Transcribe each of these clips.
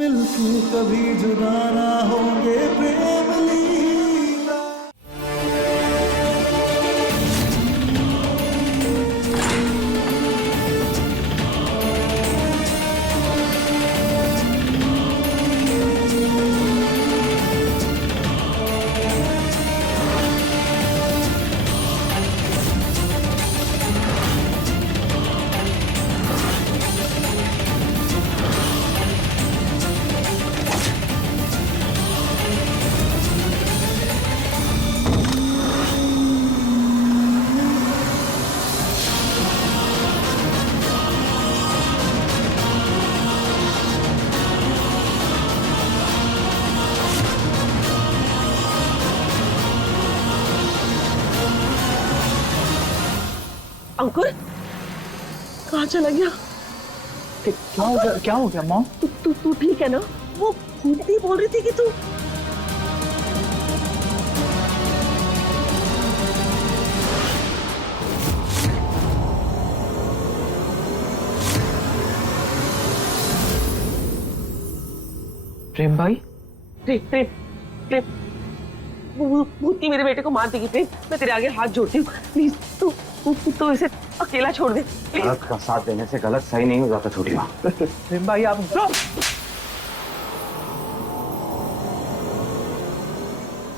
मिलके कभी जुदा ना होंगे प्रेम लीला। अंकुर कहाँ चला गया? क्या हो गया मॉम? तू ठीक है ना? वो दीदी बोल रही थी कि तू प्रेम भाई, प्रेम प्रेम प्रेम वो भूतनी मेरे बेटे को मार देगी। प्रेम मैं तेरे आगे हाथ जोड़ती हूँ, प्लीज तू इसे अकेला छोड़ दे प्लीज। गलत का साथ देने से गलत सही नहीं हो जाता छोटी माँ। प्रेम भाई आप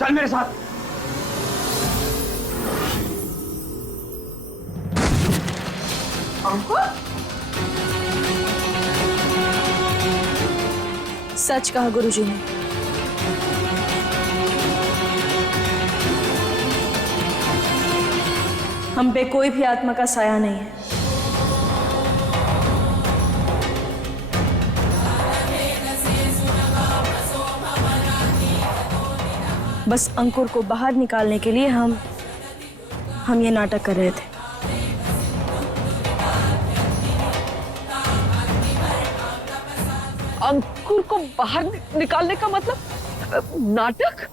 चल मेरे साथ। सच कहा गुरुजी ने। हम पे कोई भी आत्मा का साया नहीं है। बस अंकुर को बाहर निकालने के लिए हम ये नाटक कर रहे थे। अंकुर को बाहर निकालने का मतलब नाटक?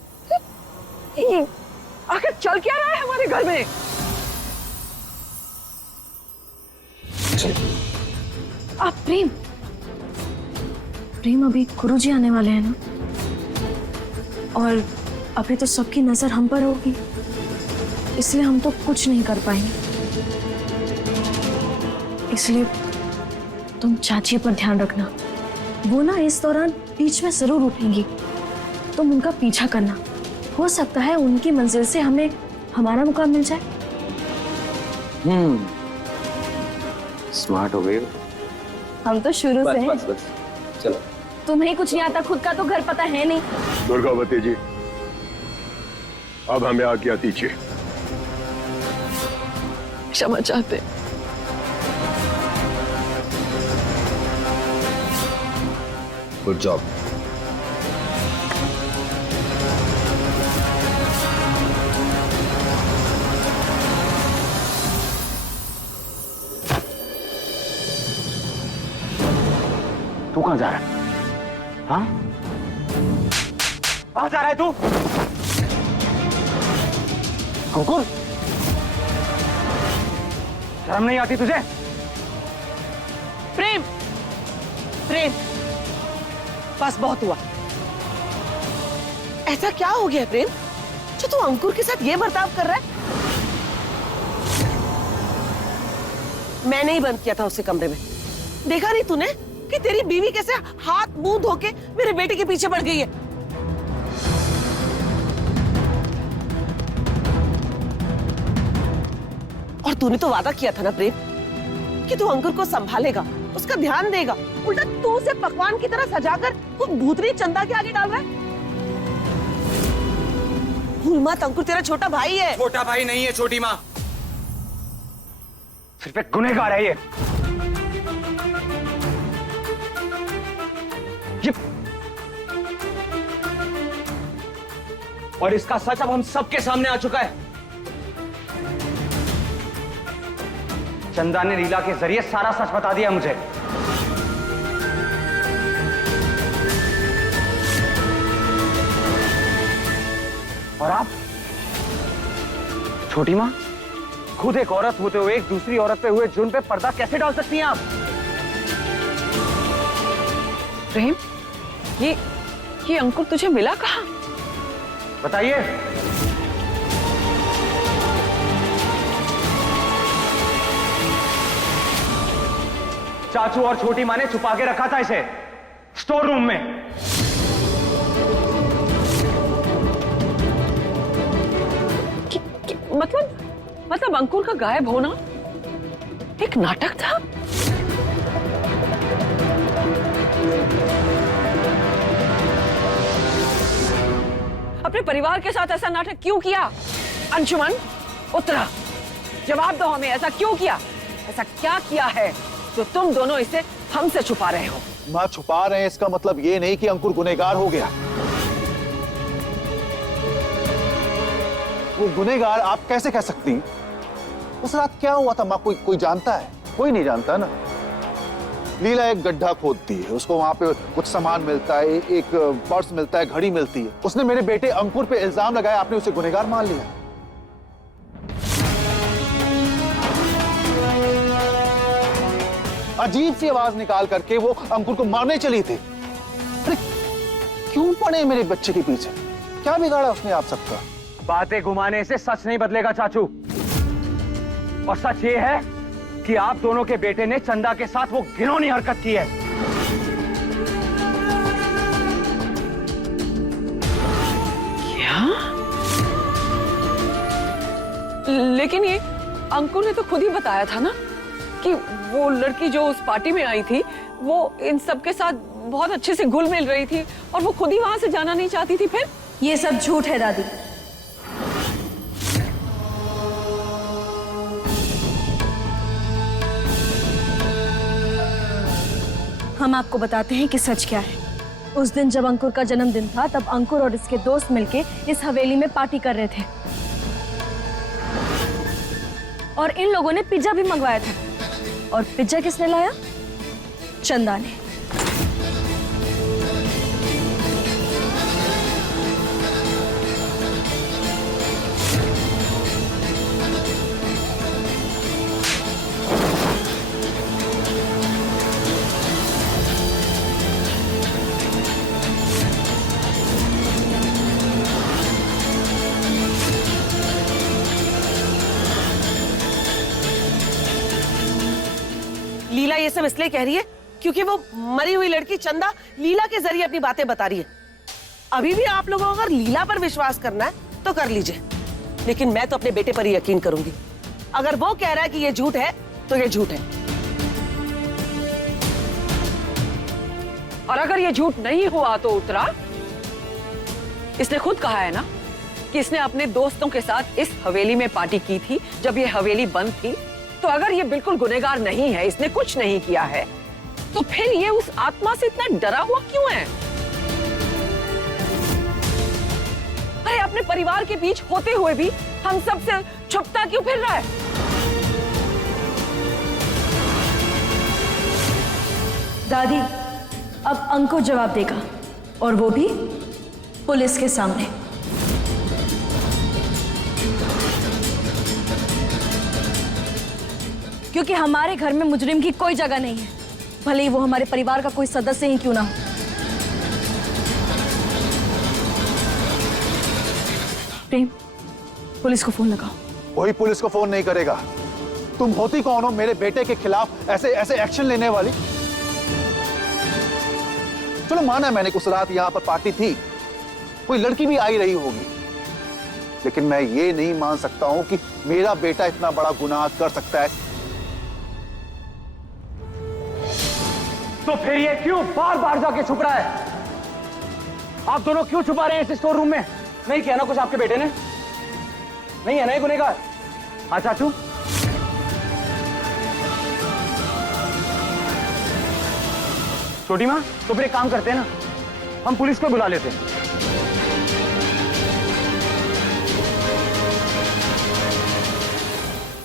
आखिर चल क्या रहा है हमारे घर में? आप प्रेम अभी गुरुजी आने वाले हैं ना, और अभी तो सबकी नजर हम पर होगी, इसलिए हम तो कुछ नहीं कर पाएंगे। इसलिए तुम चाची पर ध्यान रखना, वो ना इस दौरान बीच में जरूर उठेंगी। तुम उनका पीछा करना, हो सकता है उनकी मंजिल से हमें हमारा मुकाम मिल जाए। स्मार्ट हो गई। हम तो शुरू से हैं। बस चलो। तुम्हें कुछ नहीं आता, खुद का तो घर पता है नहीं। दुर्गावती जी, अब हमें आज्ञा दीजिए। क्षमा चाहते। Good job. तू कहाँ जा रहा है? हाँ? कहाँ जा रहा है तू? अंकुर, शर्म नहीं आती तुझे? प्रेम प्रेम बस बहुत हुआ। ऐसा क्या हो गया प्रेम जो तू अंकुर के साथ ये बर्ताव कर रहा है? मैंने ही बंद किया था उसे कमरे में। देखा नहीं तूने कि तेरी बीवी कैसे हाथ मुंह धो के मेरे बेटे के पीछे पड़ गई है? और तूने तो वादा किया था ना प्रेम कि तू अंकुर को संभालेगा, उसका ध्यान देगा। उल्टा तू उसे पकवान की तरह सजाकर उस भूतनी चंदा के आगे डाल रहा है। भूल मत, अंकुर तेरा छोटा भाई है। छोटा भाई नहीं है छोटी माँ, सिर्फ एक गुनहगार है ये। और इसका सच अब हम सबके सामने आ चुका है। चंदा ने लीला के जरिए सारा सच बता दिया मुझे। और आप छोटी माँ, खुद एक औरत होते हुए एक दूसरी औरत पे हुए जुर्म पे पर्दा कैसे डाल सकती हैं आप? प्रेम ये अंकुर तुझे मिला कहाँ? बताइए। चाचू और छोटी माँ ने छुपा के रखा था इसे स्टोर रूम में। मतलब अंकुर का गायब होना एक नाटक था? अपने परिवार के साथ ऐसा नाटक क्यों किया? अंशुमन, उत्तरा, जवाब दो हमें, ऐसा क्यों किया? ऐसा क्या किया है जो तुम दोनों इसे हमसे छुपा रहे हो? माँ, छुपा रहे हैं इसका मतलब ये नहीं कि अंकुर गुनहगार हो गया। वो गुनहगार आप कैसे कह सकती हैं? उस रात क्या हुआ था माँ, कोई जानता है? कोई नहीं जानता ना। लीला एक गड्ढा खोदती है, उसको वहां पे कुछ सामान मिलता है, एक पर्स मिलता है, घड़ी मिलती है। उसने मेरे बेटे अंकुर पे इल्जाम लगाया, आपने उसे गुनहगार मान लिया। अजीब सी आवाज निकाल करके वो अंकुर को मारने चली थी। अरे क्यों पड़े मेरे बच्चे के पीछे? क्या बिगाड़ा उसने आप सबका? बातें घुमाने से सच नहीं बदलेगा चाचू। और सच ये है कि आप दोनों के बेटे ने चंदा के साथ वो घिनौनी हरकत की है। क्या? लेकिन ये अंकुर ने तो खुद ही बताया था ना कि वो लड़की जो उस पार्टी में आई थी वो इन सब के साथ बहुत अच्छे से घुल मिल रही थी और वो खुद ही वहां से जाना नहीं चाहती थी। फिर ये सब झूठ है दादी। हम आपको बताते हैं कि सच क्या है। उस दिन जब अंकुर का जन्मदिन था तब अंकुर और इसके दोस्त मिलके इस हवेली में पार्टी कर रहे थे और इन लोगों ने पिज्जा भी मंगवाया था। और पिज्जा किसने लाया? चंदा ने। लीला ये सब इसलिए कह रही है क्योंकि वो मरी हुई लड़की चंदा लीला के जरिए अपनी बातें बता रही है। अभी भी आप लोगों को अगर लीला पर विश्वास करना है तो कर लीजिए, लेकिन मैं तो अपने बेटे पर ही यकीन करूंगी। अगर वो कह रहा है कि ये झूठ है तो ये झूठ है। और अगर ये झूठ नहीं हुआ तो उत्तरा, इसने खुद कहा है ना कि इसने अपने दोस्तों के साथ इस हवेली में पार्टी की थी जब ये हवेली बंद थी। तो अगर ये बिल्कुल गुनहगार नहीं है, इसने कुछ नहीं किया है, तो फिर ये उस आत्मा से इतना डरा हुआ क्यों है? अरे अपने परिवार के बीच होते हुए भी हम सब से छुपता क्यों फिर रहा है? दादी, अब अंकुर जवाब देगा और वो भी पुलिस के सामने। क्योंकि हमारे घर में मुजरिम की कोई जगह नहीं है, भले ही वो हमारे परिवार का कोई सदस्य ही क्यों ना हो। प्रेम, पुलिस को फोन लगाओ। कोई पुलिस को फोन नहीं करेगा। तुम होती कौन हो मेरे बेटे के खिलाफ ऐसे एक्शन लेने वाली? चलो माना मैंने उस रात यहां पर पार्टी थी, कोई लड़की भी आई रही होगी, लेकिन मैं ये नहीं मान सकता हूं कि मेरा बेटा इतना बड़ा गुनाह कर सकता है। तो फिर ये क्यों बार बार जाके छुप रहा है? आप दोनों क्यों छुपा रहे हैं इस स्टोर रूम में? नहीं किया ना कुछ आपके बेटे ने? नहीं है ना ये गुनहगार? हाँ चाचू, छोटी माँ, तो फिर एक काम करते हैं ना, हम पुलिस को बुला लेते हैं।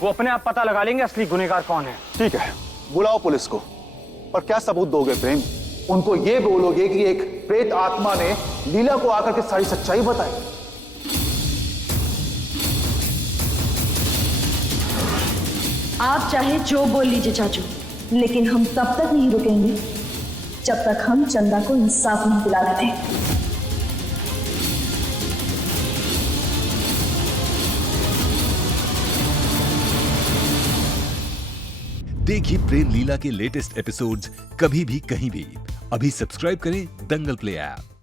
वो अपने आप पता लगा लेंगे असली गुनहगार कौन है। ठीक है, बुलाओ पुलिस को। पर क्या सबूत दोगे प्रेम? उनको ये बोलोगे कि एक प्रेत आत्मा ने लीला को आकर के सारी सच्चाई बताई? आप चाहे जो बोल लीजिए चाचू, लेकिन हम तब तक नहीं रुकेंगे जब तक हम चंदा को इंसाफ नहीं दिला देते। देखिए प्रेम लीला के लेटेस्ट एपिसोड्स कभी भी कहीं भी। अभी सब्सक्राइब करें दंगल प्ले ऐप।